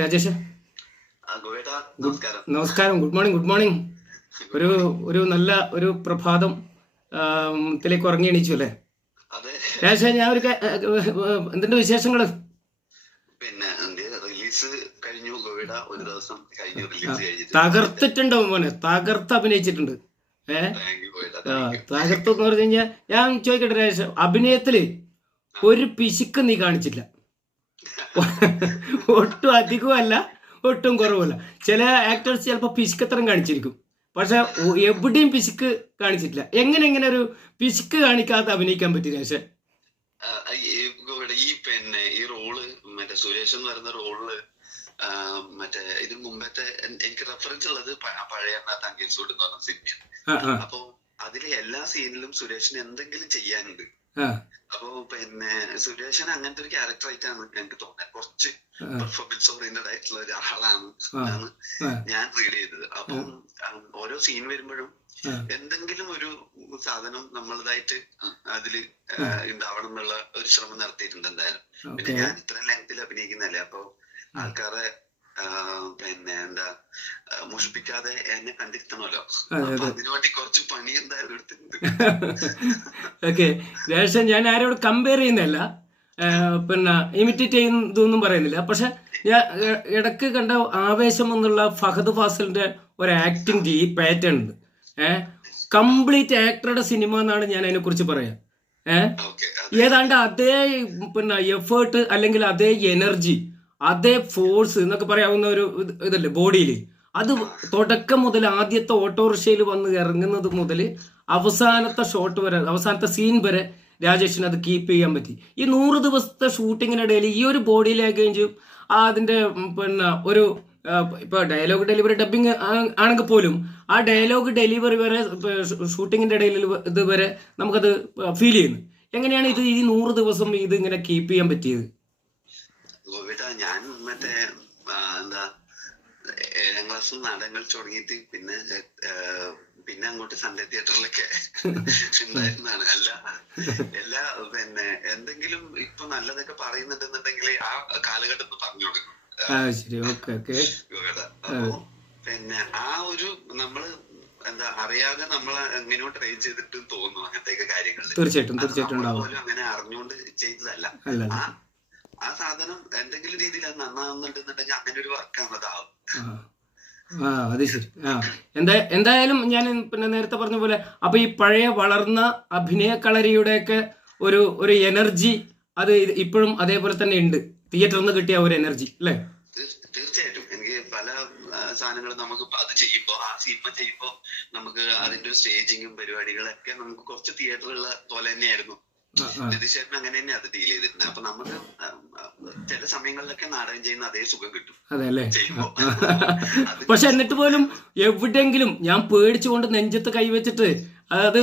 രാജേഷ്. നമസ്കാരം. Good morning. Good morning. ഒരു നല്ല ഒരു പ്രഭാതം ത്തിലേക്ക് ഉറങ്ങി എണീച്ചു അല്ലേ രാജേഷ്? ഞാൻ എന്തിന്റെ വിശേഷങ്ങള്? തകർത്തിട്ടുണ്ടോ മോനെ? തകർത്ത് അഭിനയിച്ചിട്ടുണ്ട്. തകർത്തെന്ന് പറഞ്ഞു കഴിഞ്ഞാൽ ഞാൻ ചോദിക്കട്ടെ രാജേഷ്, അഭിനയത്തില് ഒരു പിശുക്ക് നീ കാണിച്ചില്ല. ഒട്ടും അധികവും അല്ല, ഒട്ടും കുറവുമല്ല. ചില ആക്ടേഴ്സ് ചിലപ്പോൾ പിശുക്കത്തരം കാണിച്ചിരിക്കും, പക്ഷെ എവിടെയും പിശുക്ക് കാണിച്ചിട്ടില്ല. എങ്ങനെ ഒരു പിശുക്ക് കാണിക്കാതെ അഭിനയിക്കാൻ പറ്റി രാജേഷ്? ഈ റോള് മറ്റേ സുരേഷ് എന്ന് പറയുന്ന റോള് ഇതിന് മുമ്പത്തെ എനിക്ക് റെഫറൻസ് ഉള്ളത് പഴയ താങ്കേസൂട് എന്ന് പറഞ്ഞ സിനിമയാണ്. അപ്പൊ അതിലെ എല്ലാ സീനിലും സുരേഷിന് എന്തെങ്കിലും ചെയ്യാനുണ്ട്. അപ്പൊ സുരേഷൻ അങ്ങനത്തെ ഒരു ക്യാരക്ടർ ആയിട്ടാണ് എനിക്ക് തോന്നുന്നത്. കുറച്ച് പെർഫോമൻസ് ഓറിയന്റഡ് ആയിട്ടുള്ള ഒരു ആളാണ് ഞാൻ റീഡ് ചെയ്തത്. അപ്പം ഓരോ സീൻ വരുമ്പോഴും എന്തെങ്കിലും ഒരു സാധനം നമ്മളതായിട്ട് അതില് ഉണ്ടാവണം എന്നുള്ള ഒരു ശ്രമം നടത്തിയിട്ടുണ്ട് എന്തായാലും. പിന്നെ ഞാൻ ഇത്രയും ലെങ്ത്തിൽ അഭിനയിക്കുന്നതല്ലേ, അപ്പൊ ആൾക്കാരെ എന്താ മുഷിപ്പിക്കാതെ എന്നെ കണ്ടിരുത്തണമല്ലോ. അപ്പൊ അതിനുവേണ്ടി കുറച്ച് പണി എന്തായാലും എടുത്തിട്ടുണ്ട്. ഓക്കെ രാജേഷ്, ഞാൻ ആരോട് കമ്പയർ ചെയ്യുന്നതല്ല, ഇമിറ്റേറ്റ് ചെയ്യുന്നതൊന്നും പറയുന്നില്ല. പക്ഷെ ഞാൻ ഇടക്ക് കണ്ട ആവേശം എന്നുള്ള ഫഹദ് ഫാസിലിന്റെ ഒരു ആക്ടിങ് ഈ പാറ്റേൺ ഉണ്ട്. കംപ്ലീറ്റ് ആക്ടറുടെ സിനിമ എന്നാണ് ഞാൻ അതിനെ കുറിച്ച് പറയാം. ഏതാണ്ട് അതേ എഫേർട്ട് അല്ലെങ്കിൽ അതേ എനർജി, അതേ ഫോഴ്സ് എന്നൊക്കെ പറയാവുന്ന ഒരു ഇതല്ലേ ബോഡിയിൽ. അത് തുടക്കം മുതൽ ആദ്യത്തെ ഓട്ടോറിക്ഷയിൽ വന്ന് ഇറങ്ങുന്നത് മുതൽ അവസാനത്തെ ഷോട്ട് വരെ, അവസാനത്തെ സീൻ വരെ രാജേഷിന് അത് കീപ്പ് ചെയ്യാൻ പറ്റി. ഈ 100 ദിവസത്തെ ഷൂട്ടിങ്ങിനിടയിൽ ഈ ഒരു ബോഡി ലാംഗ്വേജും അതിന്റെ ഒരു ഇപ്പൊ ഡയലോഗ് ഡെലിവറി ഡബിങ് ആണെങ്കിൽ പോലും ആ ഡയലോഗ് ഡെലിവറി വരെ ഷൂട്ടിങ്ങിന്റെ ഇടയിൽ ഇതുവരെ നമുക്കത് ഫീൽ ചെയ്യുന്നു. എങ്ങനെയാണ് ഇത് ഈ 100 ദിവസം ഇത് ഇങ്ങനെ കീപ്പ് ചെയ്യാൻ പറ്റിയത്? ഞാൻ മറ്റേ എന്താ 7ാം ക്ലാസ് നാടകങ്ങൾ തുടങ്ങിയിട്ട് പിന്നെ അങ്ങോട്ട് സൺഡേ തിയേറ്ററിലൊക്കെ ഉണ്ടായിരുന്നതാണ്. എല്ലാ എന്തെങ്കിലും ഇപ്പൊ നല്ലതൊക്കെ പറയുന്നുണ്ടെന്നുണ്ടെങ്കിൽ ആ കാലഘട്ടത്തിൽ പറഞ്ഞു കൊടുക്കും. അപ്പൊ ആ ഒരു നമ്മള് എന്താ അറിയാതെ നമ്മളെ എങ്ങനെയോ ട്രൈ ചെയ്തിട്ട് തോന്നുന്നു അങ്ങനത്തെ കാര്യങ്ങളിൽ. തീർച്ചയായിട്ടും അങ്ങനെ അറിഞ്ഞുകൊണ്ട് ചെയ്തതല്ല. ആ സാധനം എന്തെങ്കിലും രീതിയിൽ അത് നന്നാവുന്നുണ്ടെന്നുണ്ടെങ്കിൽ അങ്ങനെ ഒരു വർക്കാണ് അതാവും. അത് ശരി. എന്തായാലും ഞാൻ നേരത്തെ പറഞ്ഞ പോലെ അപ്പൊ ഈ പഴയ വളർന്ന അഭിനയ കളരിയുടെയൊക്കെ ഒരു എനർജി അത് ഇപ്പോഴും അതേപോലെ തന്നെ ഉണ്ട്, തിയേറ്ററിൽ നിന്ന് കിട്ടിയ ഒരു എനർജി അല്ലേ? തീർച്ചയായിട്ടും. എനിക്ക് പല സാധനങ്ങളും നമുക്ക് അത് ചെയ്യുമ്പോ, ആ സിനിമ ചെയ്യുമ്പോ നമുക്ക് അതിന്റെ സ്റ്റേജിങ്ങും പരിപാടികളൊക്കെ നമുക്ക് കുറച്ച് തിയേറ്ററുള്ള പോലെ തന്നെയായിരുന്നു. തീർച്ചയായിട്ടും അങ്ങനെ തന്നെ അത് ഡീൽ ചെയ്തിട്ടുണ്ട്. അപ്പൊ നമുക്ക് ചില സമയങ്ങളിലൊക്കെ നാടകം ചെയ്യുന്ന അതേ സുഖം കിട്ടും. അതെല്ലേ? പക്ഷെ എന്നിട്ട് പോലും എവിടെയെങ്കിലും ഞാൻ പേടിച്ചുകൊണ്ട് നെഞ്ചത്ത് കൈവച്ചിട്ട്, അതായത്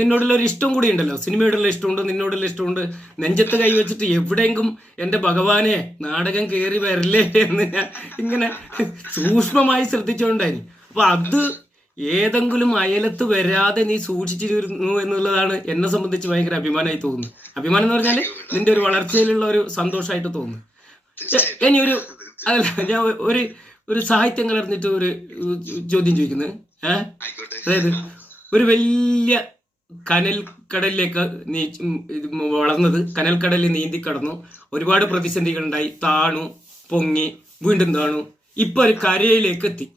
നിന്നോടുള്ള ഒരു ഇഷ്ടം കൂടി ഉണ്ടല്ലോ, സിനിമയോടുള്ള ഇഷ്ടമുണ്ട്, നിന്നോടുള്ള ഇഷ്ടമുണ്ട്, നെഞ്ചത്ത് കൈവച്ചിട്ട് എവിടെയെങ്കിലും എന്റെ ഭഗവാനെ നാടകം കയറി വരല്ലേ എന്ന് ഞാൻ ഇങ്ങനെ സൂക്ഷ്മമായി ശ്രദ്ധിച്ചുകൊണ്ടായി. അപ്പൊ അത് ഏതെങ്കിലും അയലത്ത് വരാതെ നീ സൂക്ഷിച്ചിരുന്നു എന്നുള്ളതാണ് എന്നെ സംബന്ധിച്ച് ഭയങ്കര അഭിമാനമായി തോന്നുന്നു. അഭിമാനം എന്ന് പറഞ്ഞാൽ നിന്റെ ഒരു വളർച്ചയിലുള്ള ഒരു സന്തോഷമായിട്ട് തോന്നുന്നു. ഇനി അതല്ല, ഞാൻ ഒരു സാഹിത്യം കലർന്നിട്ട് ഒരു ചോദ്യം ചോദിക്കുന്നത്. അതായത് ഒരു വലിയ കടലിലേക്ക് നീ വളർന്നത്, കടലിൽ നീന്തി കടന്നു, ഒരുപാട് പ്രതിസന്ധികൾ ഉണ്ടായി, താണു, പൊങ്ങി, വീണ്ടും താണു, ഇപ്പൊ ഒരു കരയിലേക്ക് എത്തി,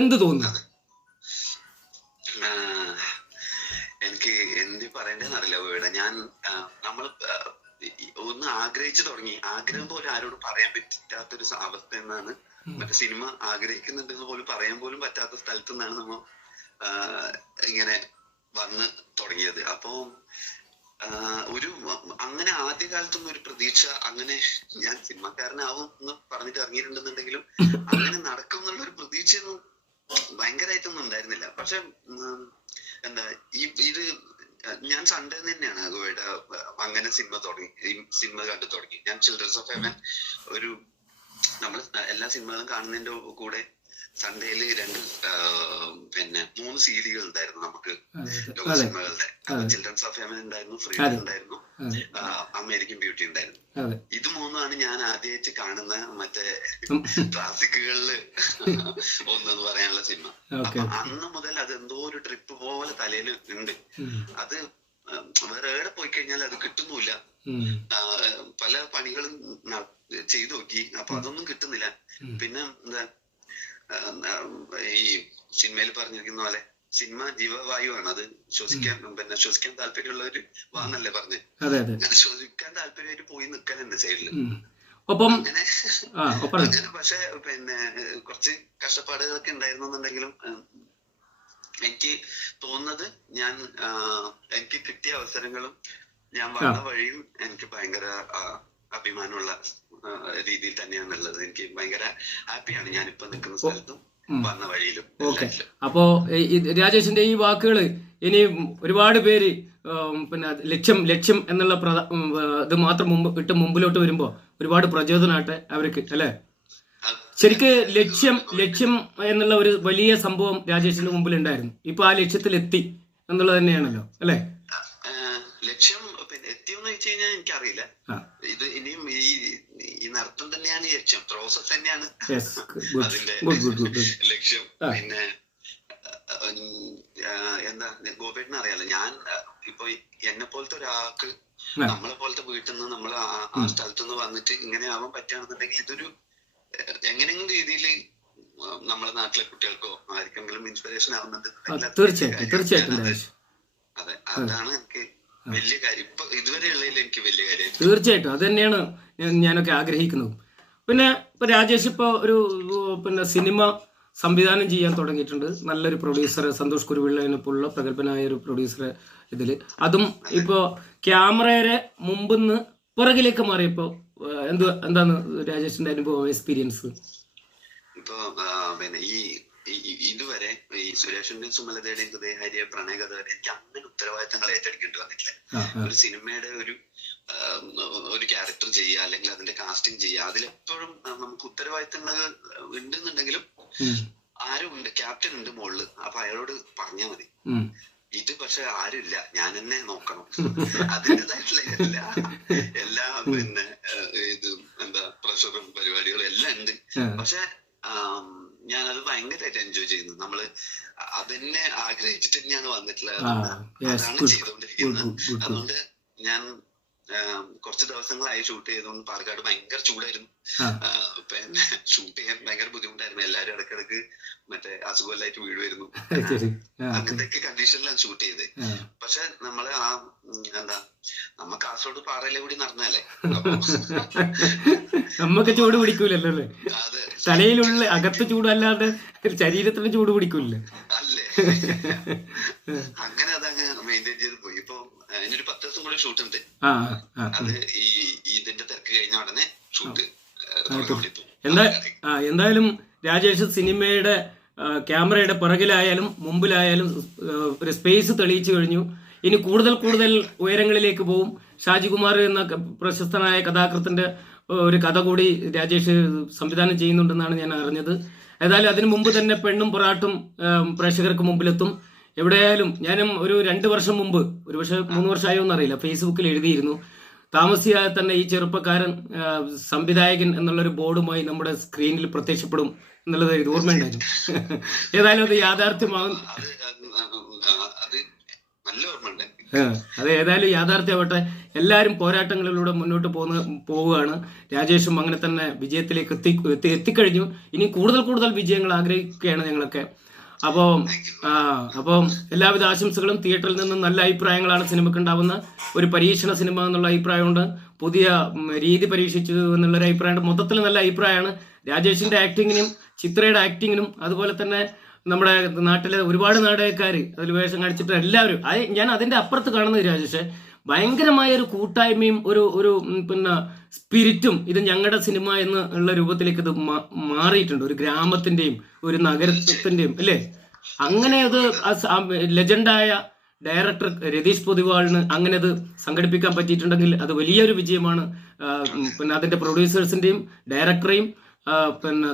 എന്ത് തോന്നുന്നു? എനിക്ക് എന്ത് പറയേണ്ടതെന്ന് അറിയില്ല വീട്. നമ്മൾ ഒന്ന് ആഗ്രഹിച്ചു തുടങ്ങി, ആഗ്രഹം പോലും ആരോട് പറയാൻ പറ്റാത്തൊരു അവസ്ഥ എന്നാണ്. മറ്റേ സിനിമ ആഗ്രഹിക്കുന്നുണ്ടെന്ന് പോലും പറയാൻ പോലും പറ്റാത്ത സ്ഥലത്തു നിന്നാണ് നമ്മൾ ഇങ്ങനെ വന്ന് തുടങ്ങിയത്. അപ്പോ അങ്ങനെ ആദ്യകാലത്തൊന്നും ഒരു പ്രതീക്ഷ, അങ്ങനെ ഞാൻ സിനിമക്കാരനാവും എന്ന് പറഞ്ഞിട്ട് ഇറങ്ങിയിട്ടുണ്ടെന്നുണ്ടെങ്കിലും അങ്ങനെ നടക്കും എന്നുള്ള ഒരു പ്രതീക്ഷയൊന്നും ഭയങ്കരമായിട്ടൊന്നും ഉണ്ടായിരുന്നില്ല. പക്ഷെ എന്താ ഇത് ഞാൻ സൺഡേ തന്നെയാണ് അങ്ങനെ സിനിമ കണ്ടു തുടങ്ങി. ഞാൻ ചിൽഡ്രൻസ് ഓഫ് ഹെവൻ നമ്മൾ എല്ലാ സിനിമകളും കാണുന്നതിന്റെ കൂടെ സൺഡേയില് 3 സീരിയലുകൾ ഉണ്ടായിരുന്നു നമുക്ക്, ലോക സിനിമകളുടെ. ചിൽഡ്രൻസ് ഓഫ് ഹെവൻ ഉണ്ടായിരുന്നു, ഫ്രീഡം ഉണ്ടായിരുന്നു, അമേരിക്കൻ ബ്യൂട്ടി ഉണ്ടായിരുന്നു. അതെ. ഇത് മൂന്നുമാണ് ഞാൻ ആദ്യമായിട്ട് കാണുന്ന മറ്റേ ക്ലാസിക്കുകളില് ഒന്നെന്ന് പറയാനുള്ള സിനിമ. അപ്പൊ അന്ന് മുതൽ അത് എന്തോ ഒരു ട്രിപ്പ് പോലെ തലയിൽ ഉണ്ട്. അത് വേറെ എവിടെ പോയി കഴിഞ്ഞാൽ അത് കിട്ടുന്നില്ല. പല പണികളും ചെയ്തു നോക്കി, അപ്പൊ അതൊന്നും കിട്ടുന്നില്ല. പിന്നെ എന്താ ഈ സിനിമയിൽ പറഞ്ഞിരിക്കുന്ന പോലെ സിനിമ ജീവവായുവാണ്. അത് ശ്വസിക്കാൻ താല്പര്യമുള്ളവര് വാന്നല്ലേ പറഞ്ഞ്, ശ്വസിക്കാൻ താല്പര്യമായിട്ട് പോയി നിൽക്കലുണ്ട് സൈഡില്. അങ്ങനെ പക്ഷെ പിന്നെ കുറച്ച് കഷ്ടപ്പാടുകളൊക്കെ ഉണ്ടായിരുന്നുണ്ടെങ്കിലും എനിക്ക് തോന്നുന്നത് എനിക്ക് കിട്ടിയ അവസരങ്ങളും ഞാൻ വന്ന വഴിയും എനിക്ക് ഭയങ്കര അഭിമാനമുള്ള രീതിയിൽ തന്നെയാണുള്ളത്. എനിക്ക് ഭയങ്കര ഹാപ്പിയാണ് ഞാനിപ്പോ നിൽക്കുന്ന സ്ഥലത്തും വന്ന വഴിയിലും. ഓക്കെ, അപ്പോ രാജേഷിന്റെ ഈ വാക്കുകള് ഇനി ഒരുപാട് പേര് പിന്നെ ലക്ഷ്യം എന്നുള്ള ഇത് മാത്രം മുമ്പിലോട്ട് വരുമ്പോ ഒരുപാട് പ്രചോദനമാട്ടെ അവർക്ക്, അല്ലെ? ശരിക്ക് ലക്ഷ്യം എന്നുള്ള ഒരു വലിയ സംഭവം രാജേഷിന്റെ മുമ്പിൽ ഉണ്ടായിരുന്നു. ഇപ്പൊ ആ ലക്ഷ്യത്തിലെത്തി എന്നുള്ളത് തന്നെയാണല്ലോ, അല്ലെ? ലക്ഷ്യം എത്തിയോന്ന് വെച്ച് കഴിഞ്ഞാൽ എനിക്കറിയില്ല. ഇത് ഇനിയും ഈ നടത്തം തന്നെയാണ് ലക്ഷ്യം, പ്രോസസ് തന്നെയാണ് അതിന്റെ ലക്ഷ്യം. പിന്നെ എന്താ ഗോപേട്ടന് അറിയാലോ, ഞാൻ ഇപ്പൊ എന്നെ പോലത്തെ ഒരാൾക്ക് നമ്മളെ പോലത്തെ വീട്ടിൽ നിന്ന് നമ്മൾ ആ സ്ഥലത്തു നിന്ന് വന്നിട്ട് ഇങ്ങനെ ആവാൻ പറ്റുകയാണെന്നുണ്ടെങ്കിൽ ഇതൊരു എങ്ങനെയെങ്കിലും രീതിയിൽ നമ്മുടെ നാട്ടിലെ കുട്ടികൾക്കോ ആർക്കെങ്കിലും ഇൻസ്പിറേഷൻ ആവുന്നുണ്ട്. തീർച്ചയായിട്ടും. അതെ, അതാണ് എനിക്ക് വലിയ കാര്യം. ഇപ്പൊ ഇതുവരെ ഉള്ളതിൽ എനിക്ക് വലിയ കാര്യം. തീർച്ചയായിട്ടും അത് തന്നെയാണ് ഞാനൊക്കെ ആഗ്രഹിക്കുന്നത്. പിന്നെ ഇപ്പൊ രാജേഷ് ഇപ്പൊ ഒരു സിനിമ സംവിധാനം ചെയ്യാൻ തുടങ്ങിയിട്ടുണ്ട്. നല്ലൊരു പ്രൊഡ്യൂസർ സന്തോഷ് കുരുവിള്ളനെപ്പോലുള്ള പ്രഗത്ഭനായ ഒരു പ്രൊഡ്യൂസർ ഇതില്. അതും ഇപ്പോ ക്യാമറയുടെ മുമ്പിന്ന് പുറകിലേക്ക് മാറിയപ്പോ എന്താണ് രാജേഷിന്റെ അനുഭവം, എക്സ്പീരിയൻസ്? ഇപ്പൊ പിന്നെ ഇതുവരെ ഈ സുരേഷിന്റെയും സുമലതയുടെയും ഹൃദയഹാരിയ പ്രണയകഥ വരെ എനിക്ക് അങ്ങനെ ഉത്തരവാദിത്തങ്ങൾ ഏറ്റെടുക്കേണ്ടി വന്നിട്ടില്ല. ഒരു സിനിമയുടെ ഒരു ക്യാരക്ടർ ചെയ്യുക അല്ലെങ്കിൽ അതിന്റെ കാസ്റ്റിംഗ് ചെയ്യുക, അതിലെപ്പോഴും നമുക്ക് ഉത്തരവാദിത്തങ്ങൾ ഉണ്ടെന്നുണ്ടെങ്കിലും ആരും ഉണ്ട്, ക്യാപ്റ്റൻ ഉണ്ട് മുകളില്, അപ്പൊ അയാളോട് പറഞ്ഞാൽ മതി. ഇത് പക്ഷെ ആരുമില്ല, ഞാൻ തന്നെ നോക്കണം. അതിൻ്റെതായിട്ടുള്ള എല്ലാ പിന്നെ ഇത് എന്താ പ്രഷറും പരിപാടികളും എല്ലാം ഉണ്ട്. പക്ഷെ ഞാനത് ഭയങ്കരമായിട്ട് എൻജോയ് ചെയ്യുന്നു. നമ്മള് അതെന്നെ ആഗ്രഹിച്ചിട്ട് തന്നെയാണ് വന്നിട്ടുള്ളത്, അതാണ് ചെയ്തുകൊണ്ടിരിക്കുന്നത്. അതുകൊണ്ട് ഞാൻ കുറച്ച് ദിവസങ്ങളായി ഷൂട്ട് ചെയ്തുകൊണ്ട് പാലക്കാട് ഭയങ്കര ചൂടായിരുന്നു. പിന്നെ ഷൂട്ട് ചെയ്യാൻ ഭയങ്കര ബുദ്ധിമുട്ടായിരുന്നു. എല്ലാരും ഇടക്കിടക്ക് മറ്റേ അസുഖമെല്ലായിട്ട് വീഴുമായിരുന്നു. അങ്ങനത്തെ കണ്ടീഷനിലാണ് ഷൂട്ട് ചെയ്തത്. പക്ഷെ നമ്മള് നമ്മ കാസർഗോഡ് പാറയിലെ കൂടി നടന്നല്ലേ, നമ്മക്ക് ചൂട് പിടിക്കൂലല്ലോ അല്ലേ? തലയിലുള്ള അകത്ത് ചൂടല്ലാതെ ശരീരത്തിന് ചൂട് പിടിക്കൂലേ അല്ലേ? അങ്ങനെ അതങ്ങ് മെയിൻറ്റെയിൻ ചെയ്ത് പോയി. ഇപ്പൊ അതിനൊരു 10 ദിവസം കൂടെ ഷൂട്ട് ഉണ്ട്. അത് ഇതിന്റെ തിരക്ക് കഴിഞ്ഞ ഉടനെ ഷൂട്ട്. എന്തായാലും രാജേഷ് സിനിമയുടെ ക്യാമറയുടെ പിറകിലായാലും മുമ്പിലായാലും ഒരു സ്പേസ് തെളിയിച്ചു കഴിഞ്ഞു. ഇനി കൂടുതൽ ഉയരങ്ങളിലേക്ക് പോവും. ഷാജികുമാർ എന്ന പ്രശസ്തനായ കഥാകൃത്തിന്റെ ഒരു കഥ കൂടി രാജേഷ് സംവിധാനം ചെയ്യുന്നുണ്ടെന്നാണ് ഞാൻ അറിഞ്ഞത്. ഏതായാലും അതിനു മുമ്പ് തന്നെ പെണ്ണും പൊറാട്ടും പ്രേക്ഷകർക്ക് മുമ്പിലെത്തും. എവിടെയായാലും ഞാനും ഒരു 2 വർഷം മുമ്പ്, ഒരു പക്ഷെ 3 വർഷമായോ എന്നറിയില്ല, ഫേസ്ബുക്കിൽ എഴുതിയിരുന്നു, താമസിയാതെ തന്നെ ഈ ചെറുപ്പക്കാരൻ സംവിധായകൻ എന്നുള്ളൊരു ബോർഡുമായി നമ്മുടെ സ്ക്രീനിൽ പ്രത്യക്ഷപ്പെടും എന്നുള്ളത് ഇത് ഓർമ്മയുണ്ടായിരുന്നു. ഏതായാലും അത് യാഥാർത്ഥ്യമാകും. അത് ഏതായാലും യാഥാർത്ഥ്യമാവട്ടെ. എല്ലാവരും പോരാട്ടങ്ങളിലൂടെ മുന്നോട്ട് പോവുകയാണ്. രാജേഷും അങ്ങനെ തന്നെ വിജയത്തിലേക്ക് എത്തിക്കഴിഞ്ഞു. ഇനി കൂടുതൽ വിജയങ്ങൾ ആഗ്രഹിക്കുകയാണ് ഞങ്ങളൊക്കെ. അപ്പോൾ എല്ലാവിധ ആശംസകളും. തിയേറ്ററിൽ നിന്നും നല്ല അഭിപ്രായങ്ങളാണ് സിനിമയ്ക്ക് ഉണ്ടാവുന്ന. ഒരു പരീക്ഷണ സിനിമ എന്നുള്ള അഭിപ്രായമുണ്ട്, പുതിയ രീതി പരീക്ഷിച്ചു എന്നുള്ളൊരു അഭിപ്രായമുണ്ട്. മൊത്തത്തിൽ നല്ല അഭിപ്രായമാണ്. രാജേഷിന്റെ ആക്ടിങ്ങിനും ചിത്രയുടെ ആക്ടിങ്ങിനും അതുപോലെ തന്നെ നമ്മുടെ നാട്ടിലെ ഒരുപാട് നാടകക്കാർ അതിൽ വേഷം കാണിച്ചിട്ട് എല്ലാവരും, ഞാൻ അതിന്റെ അപ്പുറത്ത് കാണുന്നത് രാജേഷ് ഭയങ്കരമായ ഒരു കൂട്ടായ്മയും ഒരു പിന്നെ സ്പിരിറ്റും ഇത് ഞങ്ങളുടെ സിനിമ എന്നുള്ള രൂപത്തിലേക്ക് ഇത് മാറിയിട്ടുണ്ട്. ഒരു ഗ്രാമത്തിന്റെയും ഒരു നഗരത്തിന്റെയും അല്ലേ, അങ്ങനെ അത് ലെജൻഡായ ഡയറക്ടർ രതീഷ് പൊതിവാളിന് അങ്ങനെ അത് സംഘടിപ്പിക്കാൻ പറ്റിയിട്ടുണ്ടെങ്കിൽ അത് വലിയൊരു വിജയമാണ്. പിന്നെ അതിന്റെ പ്രൊഡ്യൂസേഴ്സിന്റെയും ഡയറക്ടറെയും പിന്നെ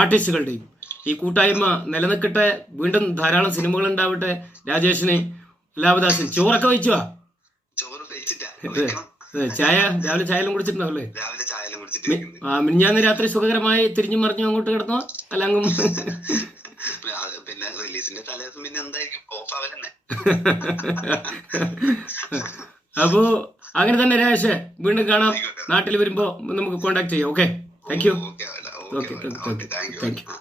ആർട്ടിസ്റ്റുകളുടെയും ഈ കൂട്ടായ്മ നിലനിൽക്കട്ടെ. വീണ്ടും ധാരാളം സിനിമകൾ ഉണ്ടാവട്ടെ. രാജേഷിനെ എല്ലാവിധ ചോറൊക്കെ വെച്ചുവാ. ചോറ് കഴിച്ചിട്ടാ വെക്കണം. ചായ രാവിലെ ചായ എല്ലാം കുടിച്ചിട്ടുണ്ടാവില്ലേ? രാവിലെ ചായ എല്ലാം കുടിച്ചിട്ട് മിനിഞ്ഞാന്ന് രാത്രി സുഖകരമായി തിരിഞ്ഞു മറിഞ്ഞു അങ്ങോട്ട് കിടന്നോ അല്ല അങ്ങും? പിന്നെ റിലീസിന്റെ തലേദിവസം പിന്നെ എന്തായിരിക്കും ഓഫ് ആവലെന്നെ. അപ്പോ അങ്ങനെ തന്നെ രാജേഷ്, വീണ്ടും കാണാം. നാട്ടിൽ വരുമ്പോ നമുക്ക് കോണ്ടാക്ട് ചെയ്യാം. Okay, thank you. Okay thank you.